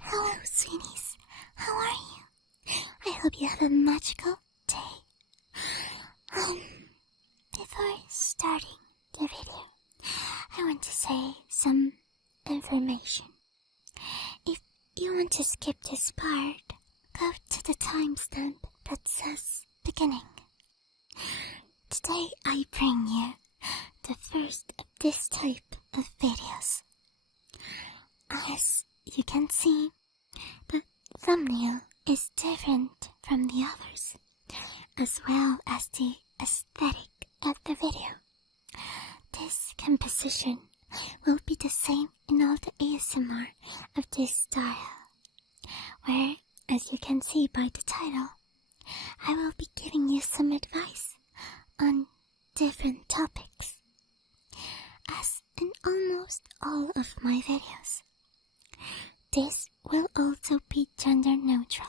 Hello, sweeties. How are you? I hope you have a magical day. Before starting the video, I want to say some information. If you want to skip this part, go to the timestamp that says beginning. Today I bring you the first of this type of videos. As you can see, the thumbnail is different from the others, as well as the aesthetic of the video. This composition will be the same in all the ASMR of this style, where, as you can see by the title, I will be giving you some advice on different topics. As in almost all of my videos, this will also be gender neutral,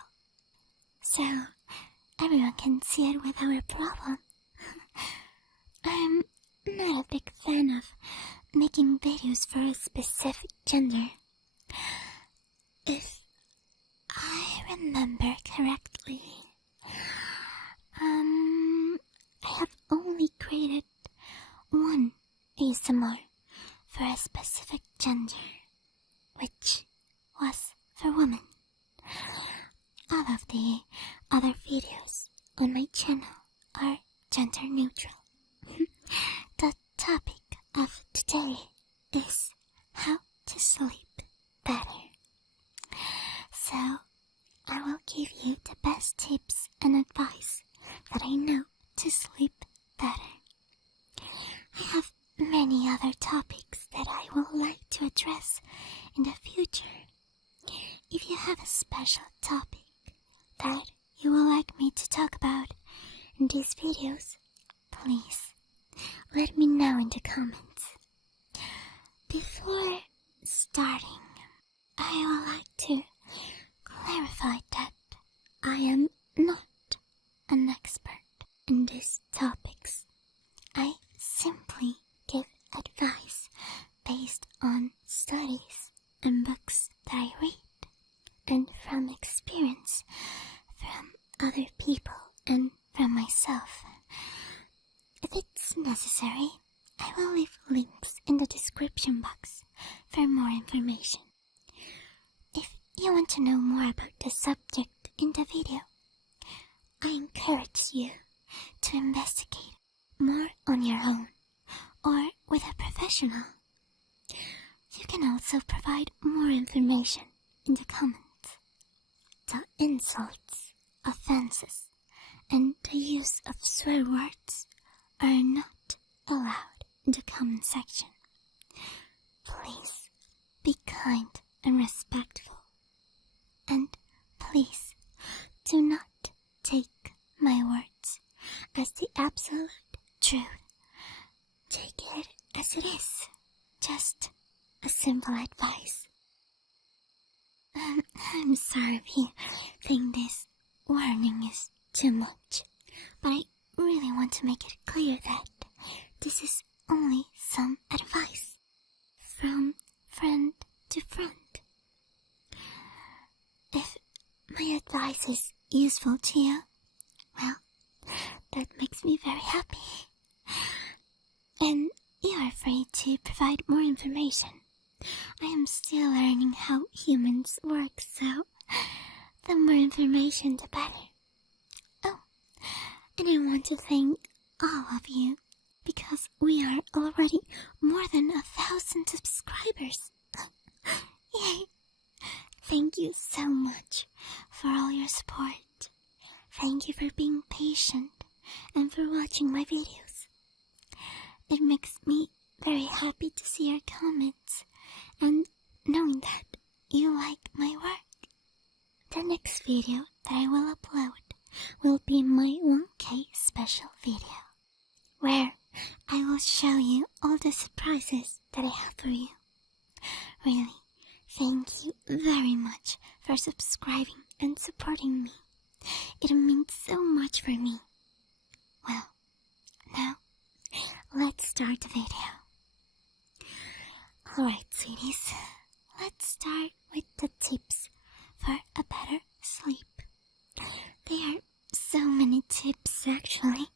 so everyone can see it without a problem. I'm not a big fan of making videos for a specific gender. If I remember correctly, I have only created one ASMR for a specific gender, which was for women. All of the other videos on my channel are gender neutral. The topic of today is how to sleep better. So, I will give you the best tips and advice that I know to sleep better. I have many other topics that I would like to address in the future. If you have a special topic that you would like me to talk about in these videos, please let me know in the comments. Before starting, I would like to clarify that I am not an expert in these topics. I simply give advice based on studies and books that I read, and from experience from other people and from myself. If it's necessary, I will leave links in the description box for more information. If you want to know more about the subject in the video, I encourage you to investigate more on your own or with a professional. You can also provide more information in the comments. The insults, offenses, and the use of swear words are not allowed in the comment section. Please be kind and respectful. And please do not take my words as the absolute truth. Take it as it is, just a simple advice. I'm sorry if you think this warning is too much, but I really want to make it clear that this is only some advice from friend to friend. If my advice is useful to you, well, that makes me very happy. And you are free to provide more information. I am still learning how humans work, so the more information the better. Oh, and I want to thank all of you, because we are already more than 1,000 subscribers. Yay! Thank you so much for all your support. Thank you for being patient and for watching my videos. It makes me very happy to see your comments and knowing that you like my work. The next video that I will upload will be my 1K special video, where I will show you all the surprises that I have for you. Really, thank you very much for subscribing and supporting me. It means so much for me. Well, now, let's start the video. Alright, sweeties, let's start with the tips for a better sleep. There are so many tips actually,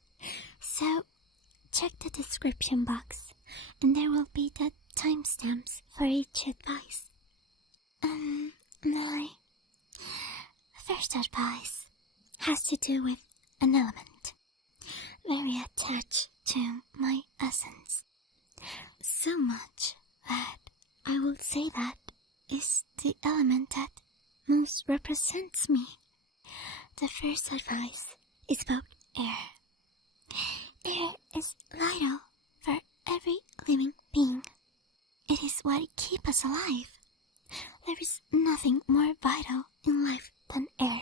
so check the description box and there will be the timestamps for each advice. My first advice has to do with an element very attached to my essence. So much that I will say that is the element that most represents me. The first advice is about air. Air is vital for every living being. It is what keeps us alive. There is nothing more vital in life than air.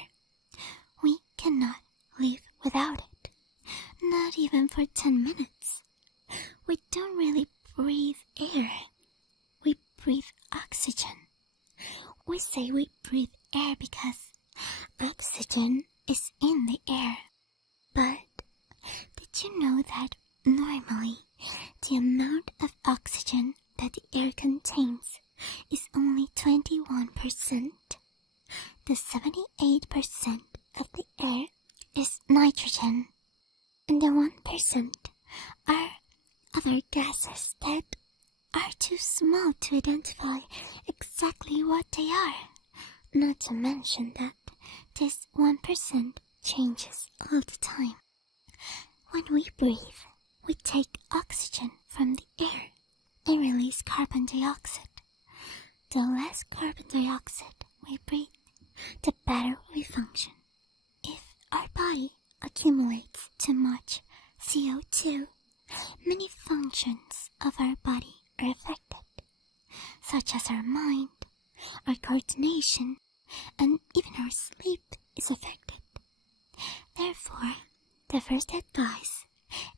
We cannot live without it, not even for 10 minutes. We don't really breathe air. We breathe oxygen. We say we breathe air because oxygen is in the air. But did you know that normally the amount of oxygen that the air contains is only 21%? The 78% of the air is nitrogen, and the 1% are other gases that are too small to identify exactly what they are. Not to mention that this 1% changes all the time. When we breathe, we take oxygen from the air and release carbon dioxide. The less carbon dioxide we breathe, the better we function. If our body accumulates too much CO2, many functions of our body are affected, such as our mind, our coordination, and even our sleep is affected. Therefore, the first advice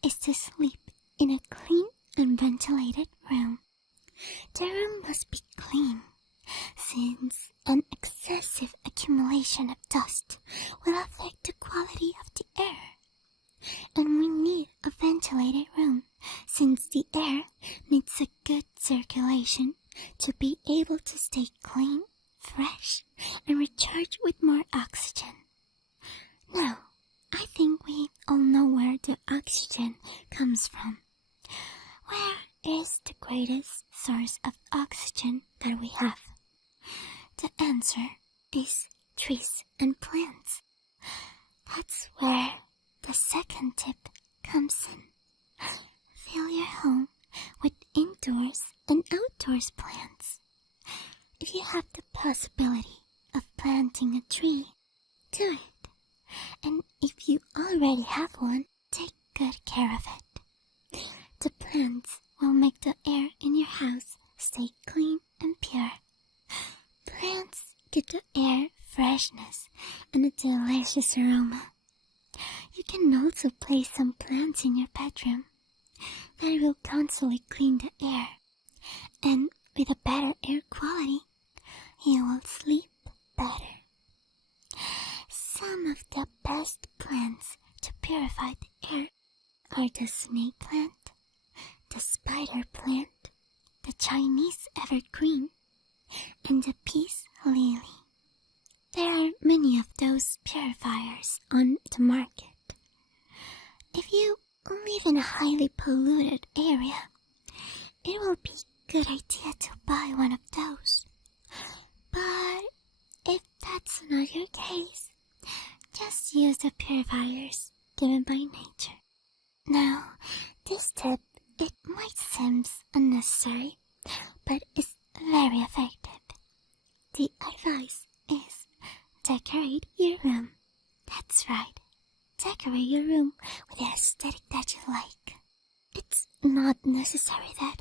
is to sleep in a clean and ventilated room. The room must be clean, since an excessive accumulation of dust will affect the quality of the air. And we need a ventilated room, since the air needs a good circulation to be able to stay clean, fresh, and recharge with more oxygen. Now, I think we all know where the oxygen comes from. Where is the greatest source of oxygen that we have? The answer is trees and plants. That's where the second tip comes in. Fill your home with indoors and outdoors plants. If you have the possibility of planting a tree, do it. And if you already have one, take good care of it. The plants will make the air in your house stay clean and pure. Plants give the air freshness and a delicious aroma. You can also place some plants in your bedroom that will constantly clean the air, and with a better air quality, you will sleep better. Some of the best plants to purify the air are the snake plant, the spider plant, the Chinese evergreen, and the peace lily. There are many of those purifiers on the market. If you live in a highly polluted area, it will be a good idea to buy one of those. But if that's not your case, just use the purifiers given by nature. Now, this tip, it might seem unnecessary, but it's very effective. The advice is decorate your room. That's right. Decorate your room with the aesthetic that you like. It's not necessary that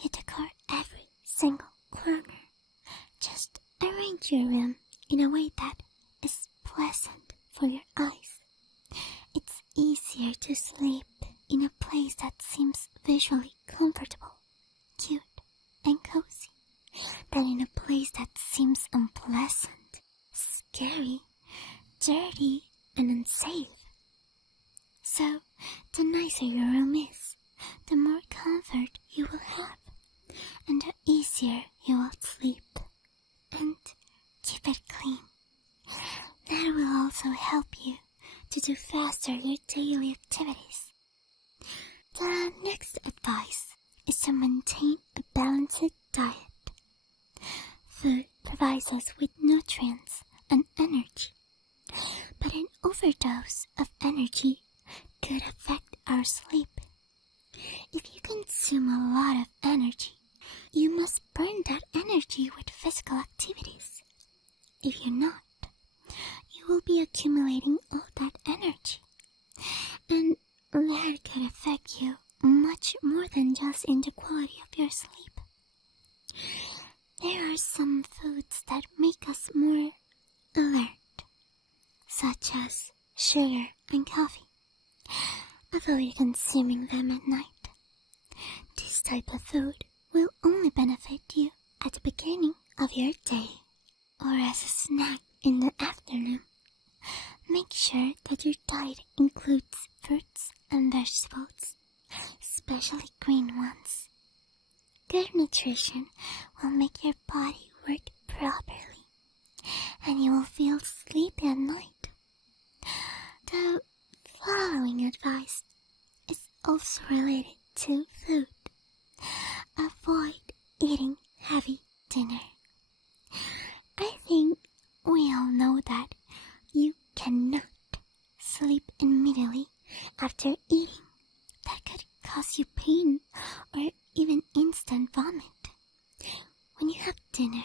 you decor every single corner. Just arrange your room in a way that is pleasant for your eyes. It's easier to sleep in a place that seems visually comfortable, cute, and cozy than in a place that seems unpleasant, scary, dirty, and unsafe. So, the nicer your room is, the more comfort you will have, and the easier you will sleep. And keep it clean. That will also help you to do faster your daily activities. The next advice is to maintain a balanced diet. Food provides us with nutrients and energy, but an overdose of energy could affect our sleep. If you consume a lot of energy, you must burn that energy with physical activities. If you're not, you will be accumulating all that energy, and that could affect you much more than just in the quality of your sleep. There are some foods that make us more alert, such as sugar and coffee. Avoid consuming them at night. This type of food will only benefit you at the beginning of your day or as a snack in the afternoon. Make sure that your diet includes fruits and vegetables, especially green ones. Good nutrition will make your body work properly, and you will feel sleepy at night. The following advice is also related to food. Avoid eating heavy dinner. I think we all know that you cannot sleep immediately after eating. That could cause you pain or even instant vomit. When you have dinner,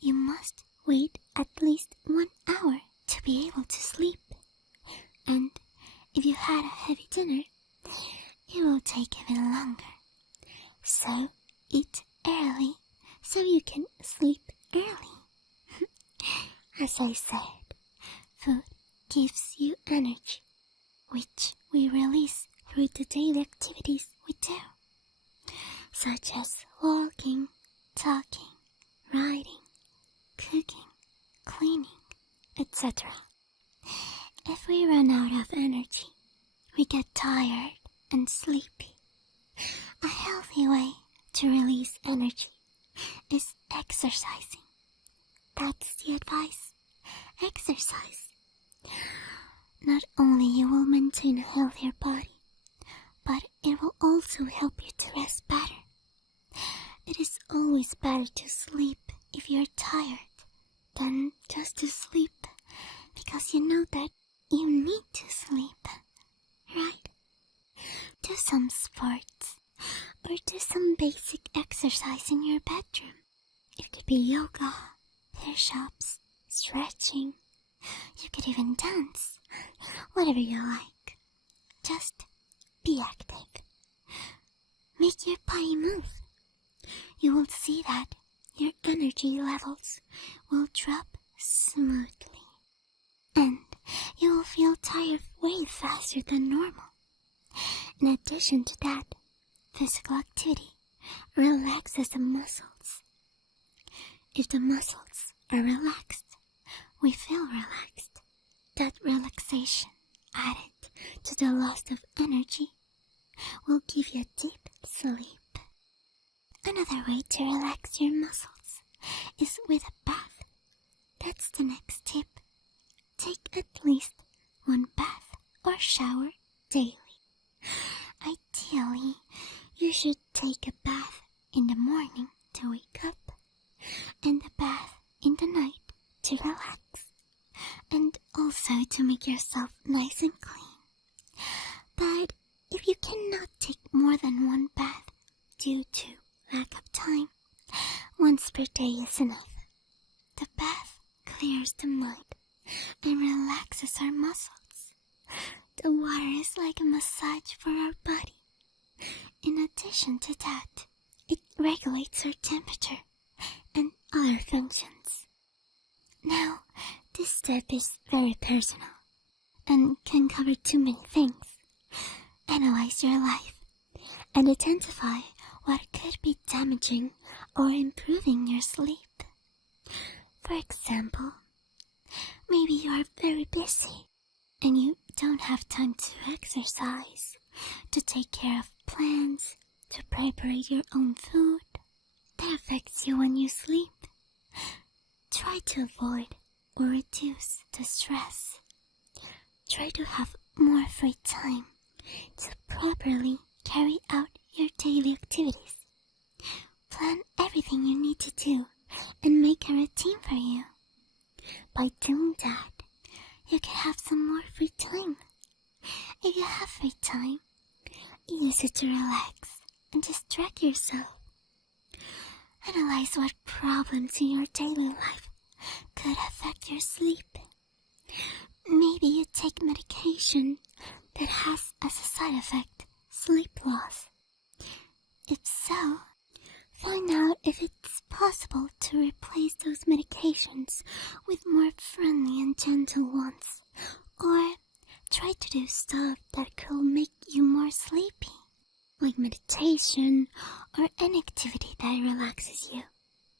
you must wait at least 1 hour to be able to sleep. And if you had a heavy dinner, it will take even longer. So eat early so you can sleep early. As I said, food gives you energy, which we release through the daily activities we do, such as walking, talking, writing, cooking, cleaning, etc. If we run out of energy, we get tired and sleepy. A healthy way to release energy is exercising. That's the advice. Exercise. Not only you will maintain a healthier body, but it will also help you to rest better. It is always better to sleep if you're tired than just to sleep because you know that you need to sleep, right? Do some sports or do some basic exercise in your bedroom. It could be yoga, push-ups, stretching. You could even dance, whatever you like. Just be active. Make your body move. You will see that your energy levels will drop smoothly. And you will feel tired way faster than normal. In addition to that, physical activity relaxes the muscles. If the muscles are relaxed, we feel relaxed. That relaxation added to the loss of energy will give you a deep sleep. Another way to relax your muscles is with a bath. That's the next tip. Take at least 1 bath or shower daily. Ideally, you should take a bath in the morning to wake up, and a bath in the night to relax, and also to make yourself nice and clean. But if you cannot take more than 1 bath due to lack of time, once per day is enough. The bath clears the mind and relaxes our muscles. The water is like a massage for our body. In addition to that, it regulates our temperature and other functions. Now, this step is very personal and can cover too many things. Analyze your life and identify what could be damaging or improving your sleep. For example, maybe you are very busy and you don't have time to exercise, to take care of plants, to prepare your own food, that affects you when you sleep. Try to avoid or reduce the stress. Try to have more free time to properly carry out your daily activities. Plan everything you need to do and make a routine for you. By doing that, you can have some more free time. If you have free time, use it to relax and distract yourself. Analyze what problems in your daily life could affect your sleep. Maybe you take medication that has as a side effect sleep loss. If so, find out if it's possible to replace those medications with more friendly and gentle ones, or try to do stuff that could make you more sleepy, like meditation or any activity that relaxes you.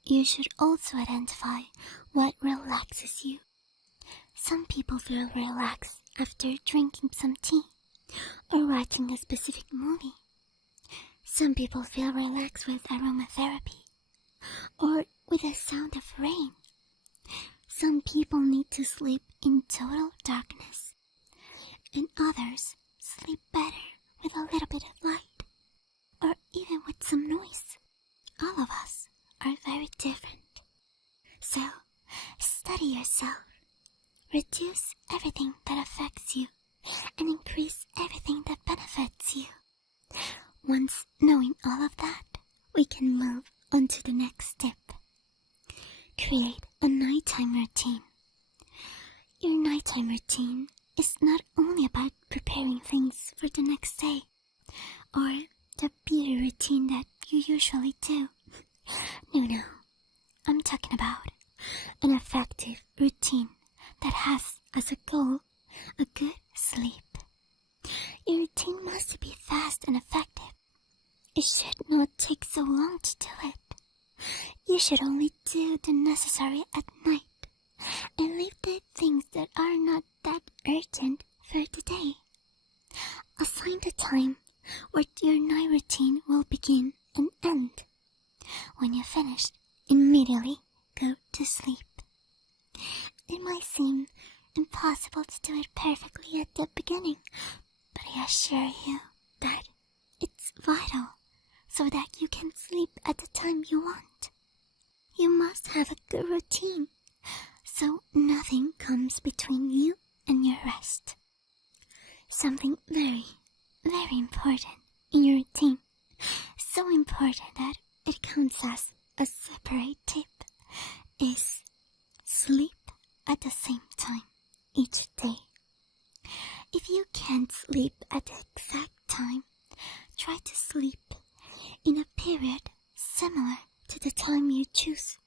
You should also identify what relaxes you. Some people feel relaxed after drinking some tea or watching a specific movie. Some people feel relaxed with aromatherapy or with the sound of rain. Some people need to sleep in total darkness, and others sleep better with a little bit of light, or even with some noise. All of us are very different. So, study yourself. Reduce everything that affects you and increase everything that benefits you. Once knowing all of that, we can move on to the next step. Create a nighttime routine. Your nighttime routine is not only about preparing things for the next day or the beauty routine that you usually do. No, I'm talking about an effective routine that has as a goal a good sleep. Your routine must be fast and effective. It should not take so long to do it. You should only do the necessary at night and leave the things that are not that urgent for the day. Assign the time where your night routine will begin and end. When you finish, immediately go to sleep. It might seem impossible to do it perfectly at the beginning, but I assure you that it's vital so that you can sleep at the time you want. You must have a good routine, so nothing comes between you and your rest. Something very, very important in your routine, so important that it counts as a separate tip, is sleep at the same time each day. If you can't sleep at the exact time, try to sleep in a period similar to the time you choose.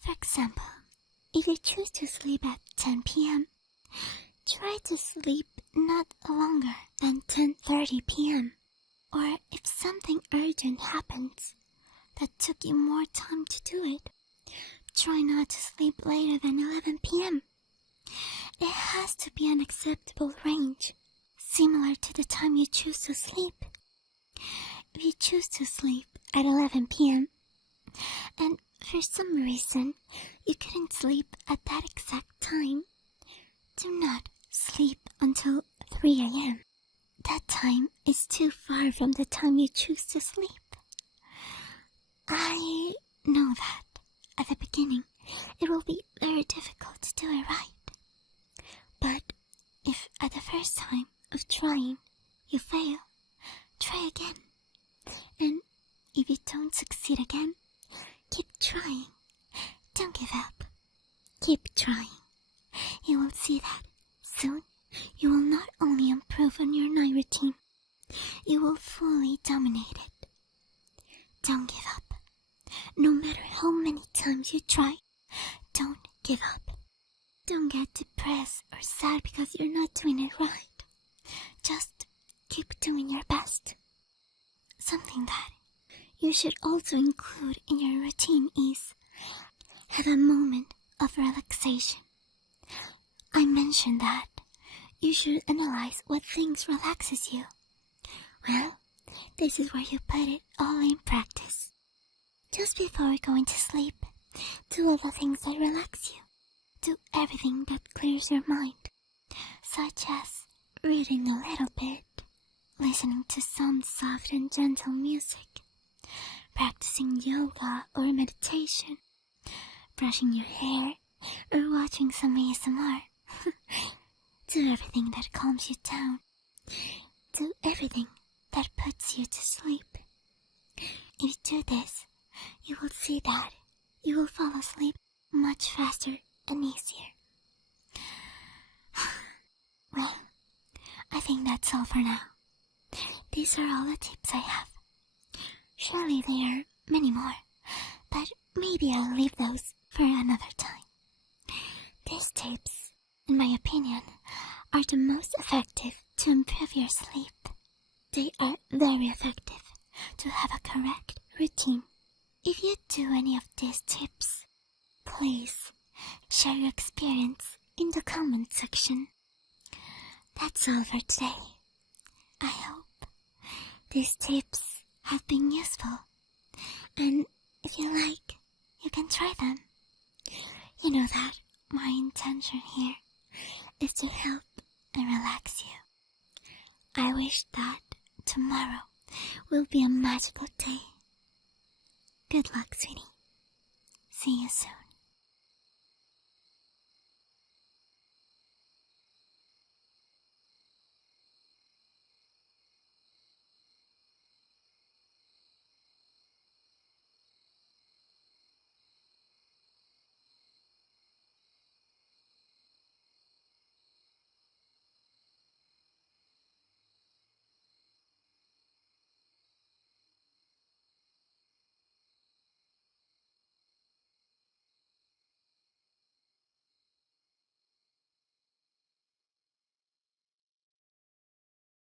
For example, if you choose to sleep at 10 p.m., try to sleep not longer than 10:30 p.m. Or if something urgent happens that took you more time to do it, try not to sleep later than 11 p.m. It has to be an acceptable range, similar to the time you choose to sleep. If you choose to sleep at 11 p.m. and for some reason you couldn't sleep at that exact time, do not sleep until 3 a.m. That time is too far from the time you choose to sleep. I know that at the beginning it will be very difficult to do it right. But if at the first time of trying you fail, try again. And if you don't succeed again, keep trying. Don't give up. Keep trying. You will see that soon you will not only improve on your night routine, you will fully dominate it. Don't give up. No matter how many times you try, don't give up. Don't get depressed or sad because you're not doing it right. Just keep doing your best. Something that you should also include in your routine is have a moment of relaxation. I mentioned that you should analyze what things relaxes you. Well, this is where you put it all in practice. Just before going to sleep, do all the things that relax you. Do everything that clears your mind, such as reading a little bit, listening to some soft and gentle music, practicing yoga or meditation, brushing your hair, or watching some ASMR. Do everything that calms you down. Do everything that puts you to sleep. If you do this, you will see that you will fall asleep much faster and easier. Well, I think that's all for now. These are all the tips I have. Surely there are many more, but maybe I'll leave those for another time. These tips, in my opinion, are the most effective to improve your sleep. They are very effective to have a correct routine. If you do any of these tips, please share your experience in the comment section. That's all for today. I hope these tips have been useful, and if you like, you can try them. You know that my intention here is to help and relax you. I wish that tomorrow will be a magical day. Good luck, sweetie. See you soon.